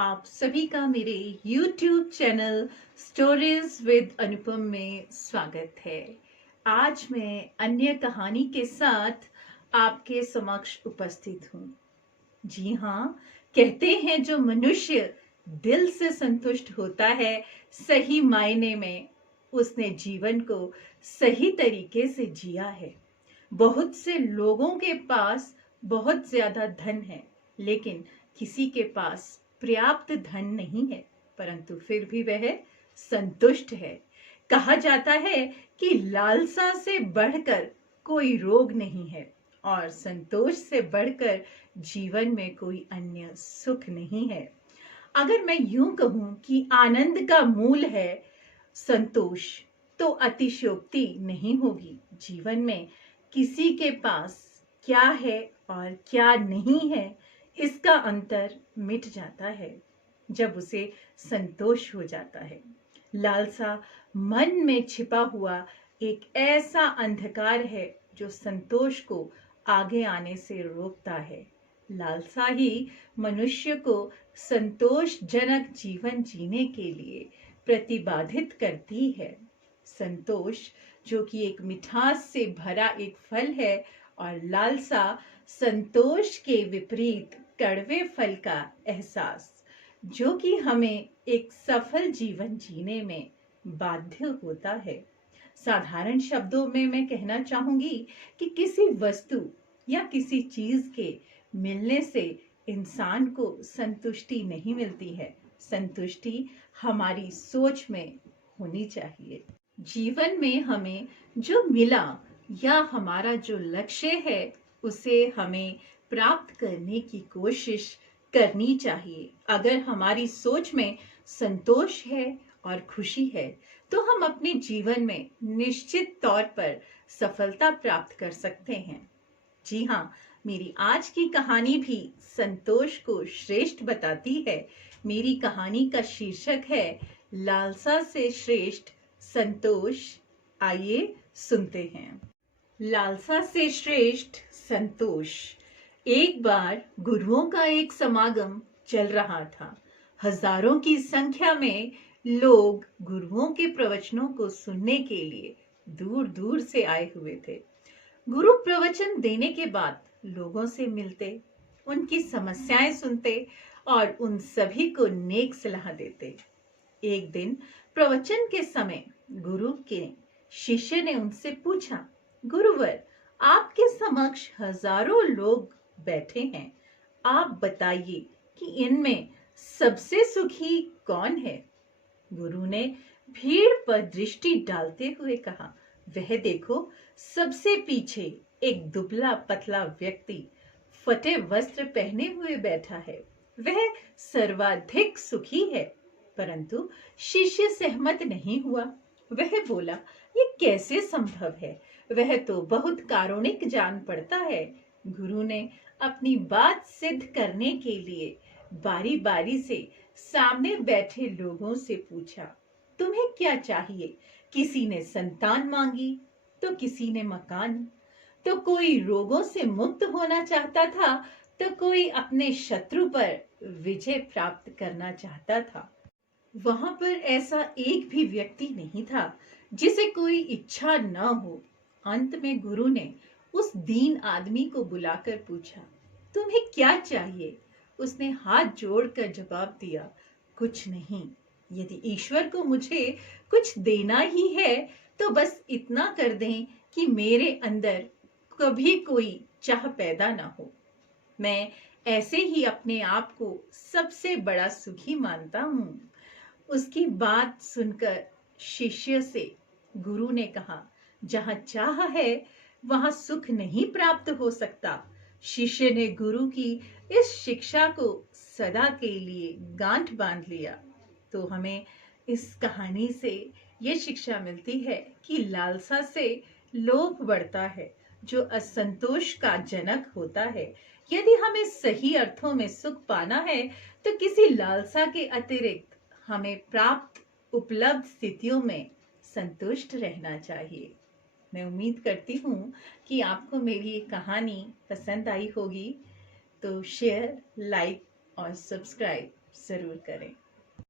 आप सभी का मेरे YouTube चैनल स्टोरीज विद अनुपम में स्वागत है। आज मैं अन्य कहानी के साथ आपके समक्ष उपस्थित हूँ। जी हाँ, कहते हैं जो मनुष्य दिल से संतुष्ट होता है, सही मायने में उसने जीवन को सही तरीके से जिया है। बहुत से लोगों के पास बहुत ज्यादा धन है, लेकिन किसी के पास पर्याप्त धन नहीं है, परंतु फिर भी वह संतुष्ट है। कहा जाता है कि लालसा से बढ़कर कोई रोग नहीं है और संतोष से बढ़कर जीवन में कोई अन्य सुख नहीं है। अगर मैं यूं कहूं कि आनंद का मूल है संतोष, तो अतिशयोक्ति नहीं होगी। जीवन में किसी के पास क्या है और क्या नहीं है, इसका अंतर मिट जाता है जब उसे संतोष हो जाता है। लालसा मन में छिपा हुआ एक ऐसा अंधकार है जो संतोष को आगे आने से रोकता है। लालसा ही मनुष्य को संतोषजनक जीवन जीने के लिए प्रतिबाधित करती है। संतोष जो कि एक मिठास से भरा एक फल है, और लालसा संतोष के विपरीत कड़वे फल का एहसास, जो कि हमें एक सफल जीवन जीने में बाध्य होता है। साधारण शब्दों में मैं कहना चाहूंगी कि किसी वस्तु या किसी चीज के मिलने से इंसान को संतुष्टि नहीं मिलती है। संतुष्टि हमारी सोच में होनी चाहिए। जीवन में हमें जो मिला या हमारा जो लक्ष्य है, उसे हमें प्राप्त करने की कोशिश करनी चाहिए। अगर हमारी सोच में संतोष है और खुशी है, तो हम अपने जीवन में निश्चित तौर पर सफलता प्राप्त कर सकते हैं। जी हाँ, मेरी आज की कहानी भी संतोष को श्रेष्ठ बताती है। मेरी कहानी का शीर्षक है लालसा से श्रेष्ठ संतोष। आइए सुनते हैं। लालसा से श्रेष्ठ संतोष। एक बार गुरुओं का एक समागम चल रहा था। हजारों की संख्या में लोग गुरुओं के प्रवचनों को सुनने के लिए दूर दूर से आए हुए थे। गुरु प्रवचन देने के बाद लोगों से मिलते, उनकी समस्याएं सुनते और उन सभी को नेक सलाह देते। एक दिन प्रवचन के समय गुरु के शिष्य ने उनसे पूछा, गुरुवर, आपके समक्ष हजारों लोग बैठे हैं, आप बताइए कि इनमें सबसे सुखी कौन है? गुरु ने भीड़ पर दृष्टि डालते हुए कहा, वह देखो, सबसे पीछे एक दुबला पतला व्यक्ति फटे वस्त्र पहने हुए बैठा है, वह सर्वाधिक सुखी है। परंतु शिष्य सहमत नहीं हुआ। वह बोला, ये कैसे संभव है? वह तो बहुत कारुणिक जान पड़ता है। गुरु ने अपनी बात सिद्ध करने के लिए बारी बारी से सामने बैठे लोगों से पूछा, तुम्हें क्या चाहिए? किसी ने संतान मांगी, तो किसी ने मकान, तो कोई रोगों से मुक्त होना चाहता था, तो कोई अपने शत्रु पर विजय प्राप्त करना चाहता था। वहां पर ऐसा एक भी व्यक्ति नहीं था जिसे कोई इच्छा न हो। अंत में गुरु ने उस दीन आदमी को बुलाकर पूछा, तुम्हें क्या चाहिए? उसने हाथ जोड़कर जवाब दिया, कुछ नहीं। यदि ईश्वर को मुझे कुछ देना ही है, तो बस इतना कर दें कि मेरे अंदर कभी कोई चाह पैदा ना हो। मैं ऐसे ही अपने आप को सबसे बड़ा सुखी मानता हूँ। उसकी बात सुनकर शिष्य से गुरु ने कहा, जहां चाह है वहां सुख नहीं प्राप्त हो सकता। शिष्य ने गुरु की इस शिक्षा को सदा के लिए गांठ बांध लिया। तो हमें इस कहानी से ये शिक्षा मिलती है कि लालसा से लोभ बढ़ता है, जो असंतोष का जनक होता है। यदि हमें सही अर्थों में सुख पाना है, तो किसी लालसा के अतिरिक्त हमें प्राप्त उपलब्ध स्थितियों में संतुष्ट रहना चाहिए। मैं उम्मीद करती हूँ कि आपको मेरी ये कहानी पसंद आई होगी। तो शेयर, लाइक और सब्सक्राइब ज़रूर करें।